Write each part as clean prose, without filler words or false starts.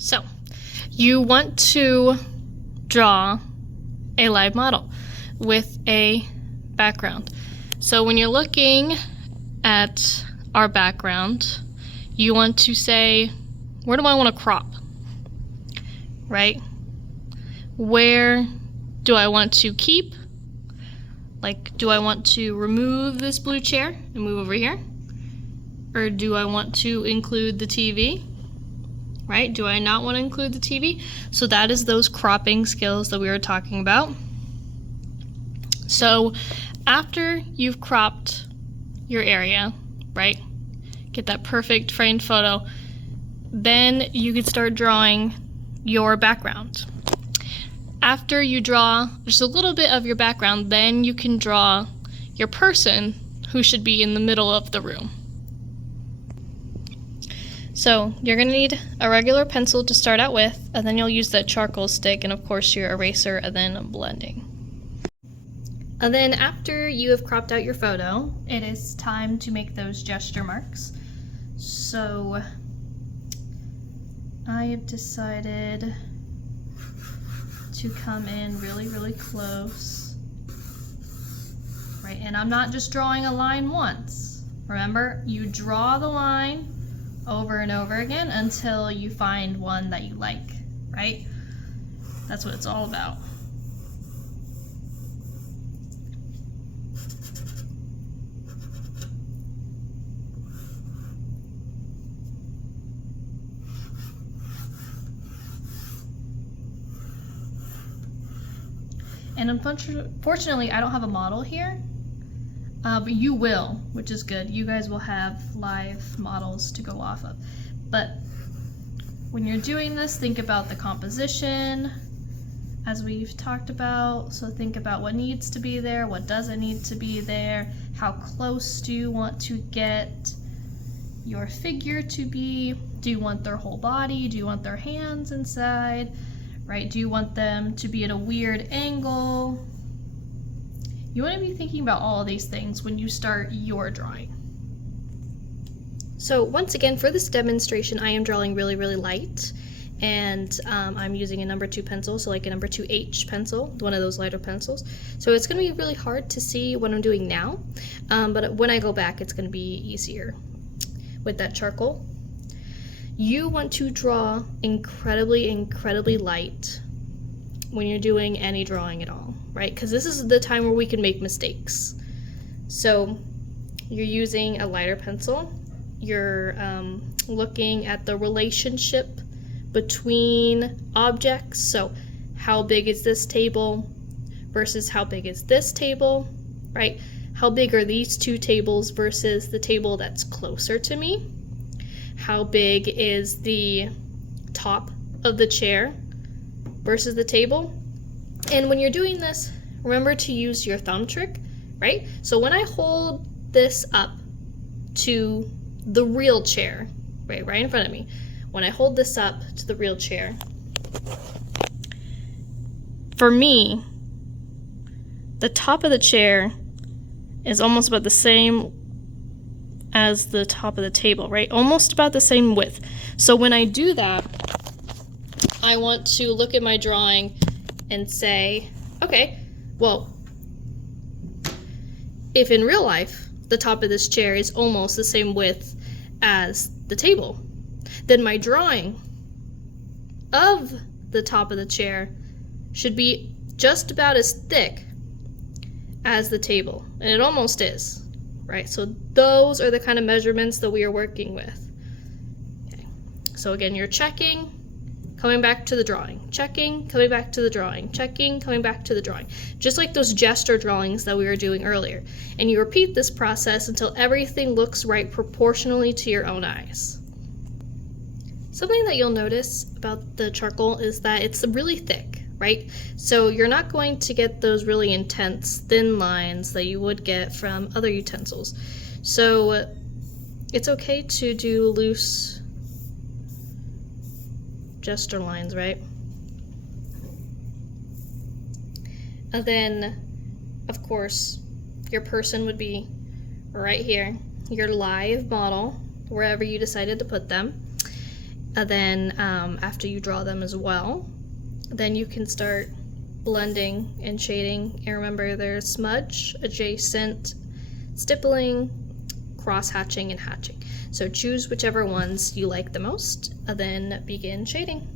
So you want to draw a live model with a background. So when you're looking at our background, you want to say, where do I want to crop? Right? Where do I want to keep? Like, do I want to remove this blue chair and move over here? Or do I want to include the TV? Right? Do I not want to include the TV? So that is those cropping skills that we were talking about. So after you've cropped your area, right? Get that perfect framed photo, then you can start drawing your background. After you draw just a little bit of your background, then you can draw your person who should be in the middle of the room. So you're going to need a regular pencil to start out with, and then you'll use that charcoal stick and of course your eraser and then blending. And then after you have cropped out your photo, it is time to make those gesture marks. So I have decided to come in really, really close, right? And I'm not just drawing a line once. Remember, you draw the line over and over again until you find one that you like, right? That's what it's all about. And unfortunately, I don't have a model here, but you will, which is good. You guys will have live models to go off of. But when you're doing this, think about the composition, as we've talked about. So think about what needs to be there, what doesn't need to be there, how close do you want to get your figure to be? Do you want their whole body? Do you want their hands inside? Right? Do you want them to be at a weird angle? You want to be thinking about all of these things when you start your drawing. So once again, for this demonstration, I am drawing really, really light, and I'm using a number 2 pencil, so like a number 2H pencil, one of those lighter pencils. So it's going to be really hard to see what I'm doing now, but when I go back, it's going to be easier with that charcoal. You want to draw incredibly, incredibly light when you're doing any drawing at all, right? Because this is the time where we can make mistakes. So you're using a lighter pencil. You're looking at the relationship between objects. So how big is this table versus how big is this table, right? How big are these two tables versus the table that's closer to me? How big is the top of the chair versus the table? And when you're doing this, remember to use your thumb trick, right? So when I hold this up to the real chair, right in front of me, when I hold this up to the real chair, for me, the top of the chair is almost about the same as the top of the table, right? Almost about the same width. So when I do that, I want to look at my drawing and say, okay, well, if in real life the top of this chair is almost the same width as the table, then my drawing of the top of the chair should be just about as thick as the table, and it almost is. Right, so those are the kind of measurements that we are working with. Okay. So again, you're checking, coming back to the drawing, checking, coming back to the drawing, checking, coming back to the drawing. Just like those gesture drawings that we were doing earlier. And you repeat this process until everything looks right proportionally to your own eyes. Something that you'll notice about the charcoal is that it's really thick, right? So you're not going to get those really intense thin lines that you would get from other utensils. So it's okay to do loose gesture lines, right? And then, of course, your person would be right here, your live model, wherever you decided to put them. And then after you draw them as well, then you can start blending and shading. And remember, there's smudge, adjacent, stippling, cross hatching, and hatching. So choose whichever ones you like the most, and then begin shading.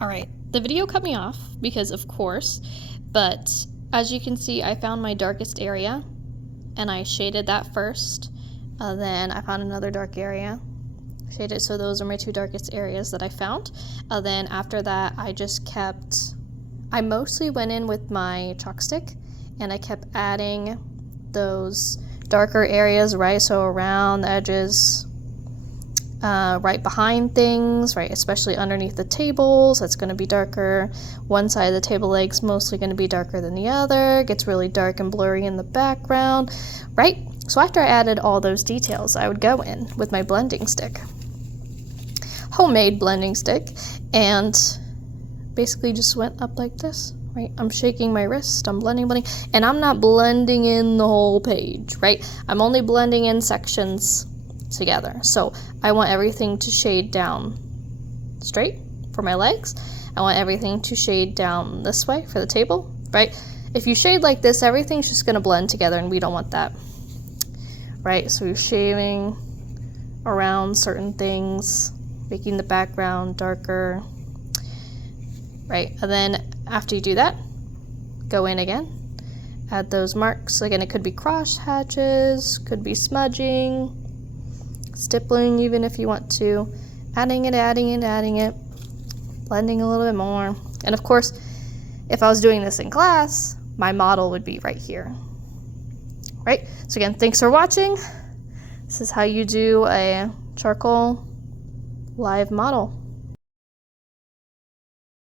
Alright, the video cut me off because of course, but as you can see, I found my darkest area and I shaded that first. Then I found another dark area, shaded, so those are my two darkest areas that I found. Then after that, I mostly went in with my chalk stick and I kept adding those darker areas, right? So around the edges, right behind things, right, especially underneath the tables, that's going to be darker. One side of the table leg's mostly going to be darker than the other. It gets really dark and blurry in the background, right? So after I added all those details, I would go in with my blending stick, homemade blending stick, and basically just went up like this, right? I'm shaking my wrist, I'm blending, and I'm not blending in the whole page, right? I'm only blending in sections together. So I want everything to shade down straight for my legs. I want everything to shade down this way for the table, right? If you shade like this, everything's just going to blend together and we don't want that, right? So you're shading around certain things, making the background darker, right? And then after you do that, go in again, add those marks. Again, it could be cross hatches, could be smudging, stippling even if you want to, adding it, blending a little bit more. And of course, if I was doing this in class, my model would be right here, right? So again, thanks for watching. This is how you do a charcoal live model.